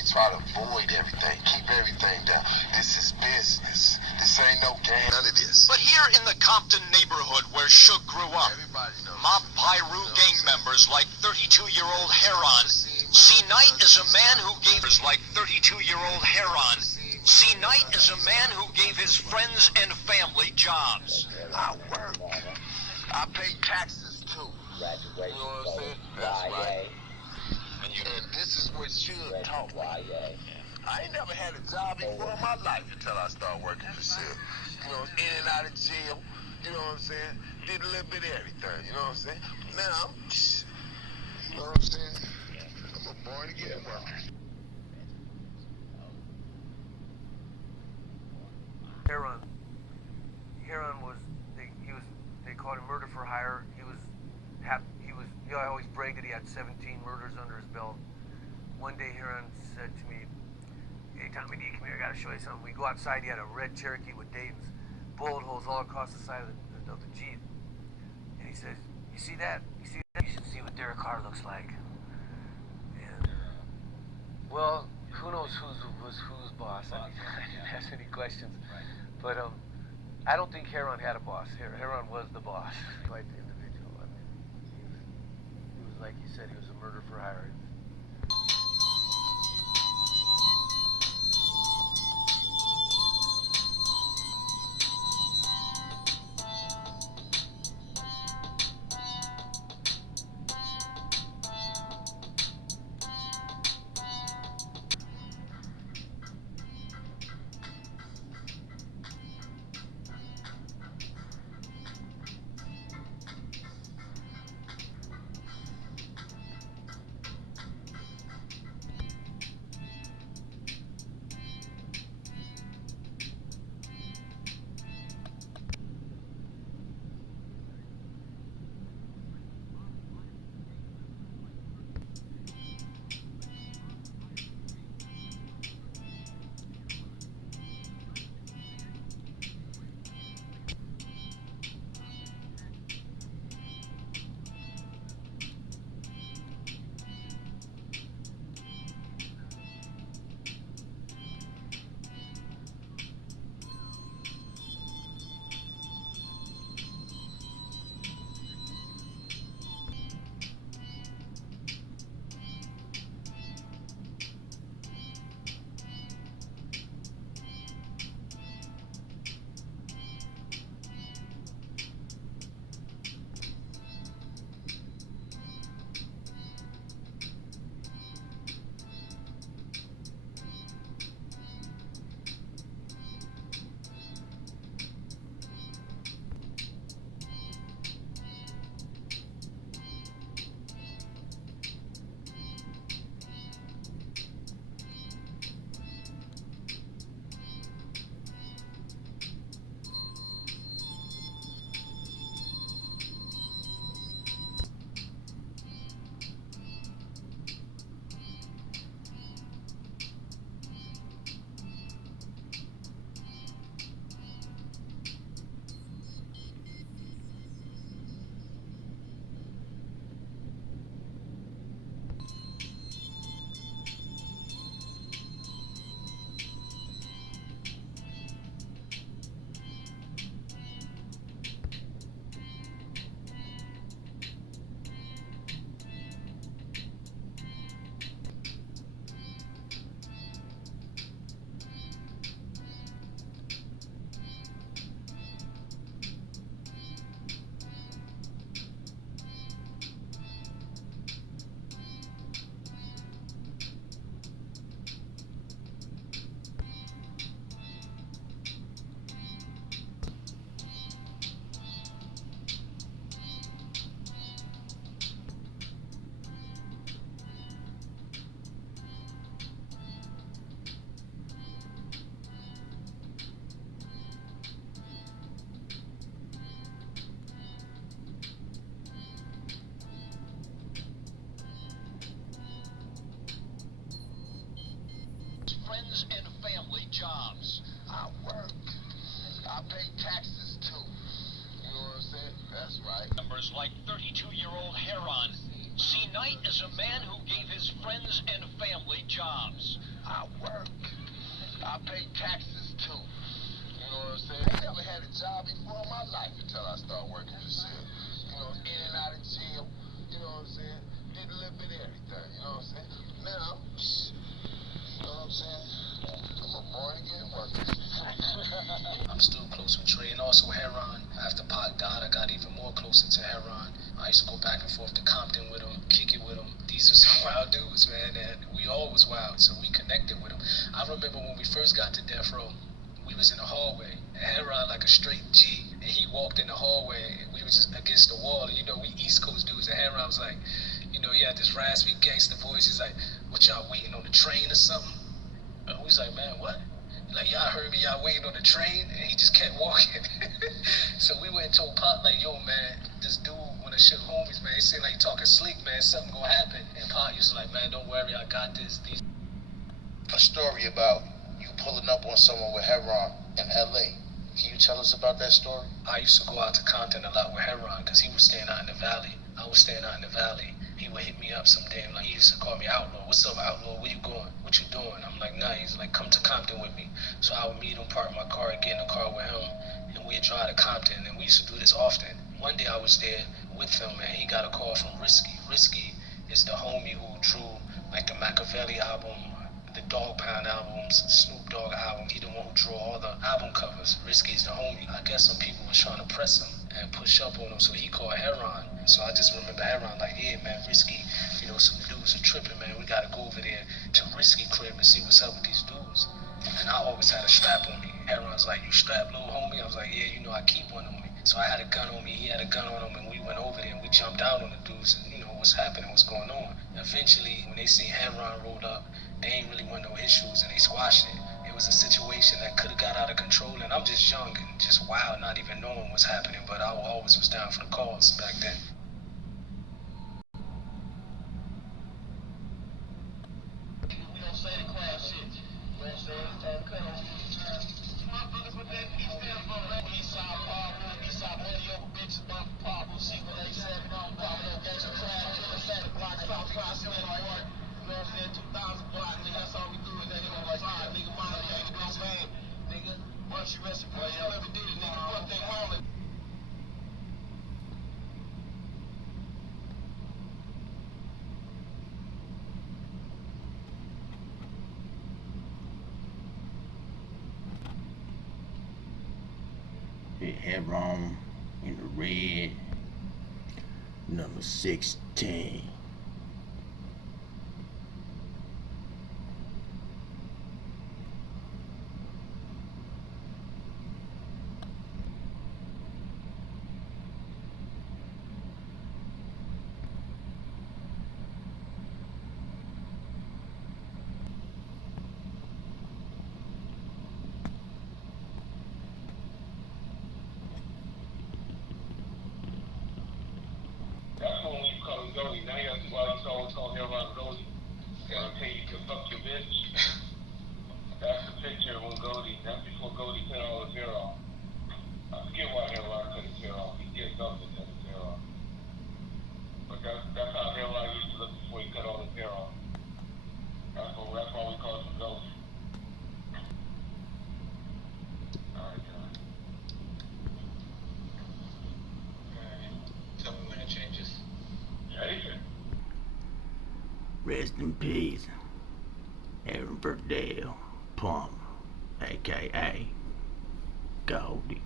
always try to avoid everything, keep everything down. This is business. This ain't no game. None of this. But here in the Compton neighborhood where Suge grew up, mob PIRU gang members like 32-year-old HERON see Knight as a man who gave his 32-year-old HERON see Knight as a man who gave his friends and family jobs. I work. I pay taxes too. You know what I'm saying? That's right. And this is what Suge taught me. I ain't never had a job before in my life until I started working for Suge. You know, in and out of jail. You know what I'm saying? Did a little bit of everything. You know what I'm saying? Now, you know what I'm saying? I'm a born again worker. HERON was they called him murder for hire. He always bragged that he had 17 murders under his belt. One day HERON said to me, "Hey Tommy D, come here, I gotta show you something." We go outside, he had a red Cherokee with Dayton's bullet holes all across the side of the Jeep. And he says, "You see that? You see that? You should see what their car looks like." And well, who knows who's boss? I didn't ask any questions. But I don't think HERON had a boss. HERON was the boss. Quite the individual. I mean, he was like you said, he was a murder for hire. Friends and family jobs. I work. I pay taxes too. You know what I'm saying? That's right. Members like 32-year-old HERON See, Knight is a man who gave his friends and family jobs. I work. I pay taxes too. You know what I'm saying? I never had a job before in my life until I started working this shit. You know, in and out of jail. You know what I'm saying? Did a little bit of everything. You know what I'm saying? Now, you know what I'm saying? I'm a born again worker. I'm still close with Trey and also Heron. After Pac died, I got even more closer to Heron. I used to go back and forth to Compton with him, kick it with him. These are some wild dudes, man, and we all was wild, so we connected with them. I remember when we first got to Death Row, we was in the hallway, and Heron like a straight G, and he walked in the hallway, and we were just against the wall, and you know, we East Coast dudes, and Heron was like, you know, he had this raspy gangster voice. He's like, what, y'all waiting on the train or something? And we was like, man, what? Like, y'all heard me, y'all waiting on the train, and he just kept walking. So we went and told Pop, like, yo, man, this dude wanna shoot homies, man. He said, like, talking slick, man, something gonna happen. And Pop used to like, man, don't worry, I got this. A story about you pulling up on someone with Heron in LA. Can you tell us about that story? I used to go out to Compton a lot with Heron, because he was staying out in the valley. I was staying out in the valley. He would hit me up sometime, like, he used to call me Outlaw. What's up, Outlaw? Where you going? What you doing? I'm like, nah. He's like, come to Compton with me. So I would meet him, park my car, get in the car with him, and we'd drive to Compton, and we used to do this often. One day I was there with him, and he got a call from Risky. Risky is the homie who drew, like, the Machiavelli album, the Dog Pound albums, Snoop Dogg album. He the one who drew all the album covers. Risky's the homie. I guess some people was trying to press him and push up on him, so he called Heron. So I just remember Heron like, yeah, man, Risky, you know, some dudes are tripping, man. We gotta go over there to Risky crib and see what's up with these dudes. And I always had a strap on me. Heron's like, you strapped, little homie? I was like, yeah, you know, I keep one on me. So I had a gun on me, he had a gun on him, and we went over there and we jumped out on the dudes and, you know, what's happening, what's going on. Eventually, when they seen Heron rolled up, they ain't really want no issues and they squashed it. It was a situation that could have got out of control, and I'm just young and just wild, not even knowing what's happening, but I always was down for the cause back then. We don't say the crowd shit. You know what I'm saying? Cut on. Motherfuckers with that P stand for Eastside PIRU, Eastside money over bitches, my PIRU, secret 87, Pablo, get your crowd, killer, Saturday block, Southside, Cement, Park. You know what I'm saying? 2,000 block, nigga, that's all we do is that, nigga, like, alright, nigga, mine, nigga, no man, nigga, once you rest, boy, you ever did it, nigga, fuck they home. Heron in the red, number 16. That's when we call him Goldie. Now you have to call Heron Goldie. Gotta pay you to fuck your bitch. That's the picture when Goldie, that's before Goldie cut all his hair off. I forget why Heron cut his hair off. He did something to his hair off. But that's how Heron used to look before he cut all his hair off. That's why we call him Goldie. Alright, John. Tell me when it changes. Jason. Rest in peace, Aaron Verdell Palmer, aka Goldie.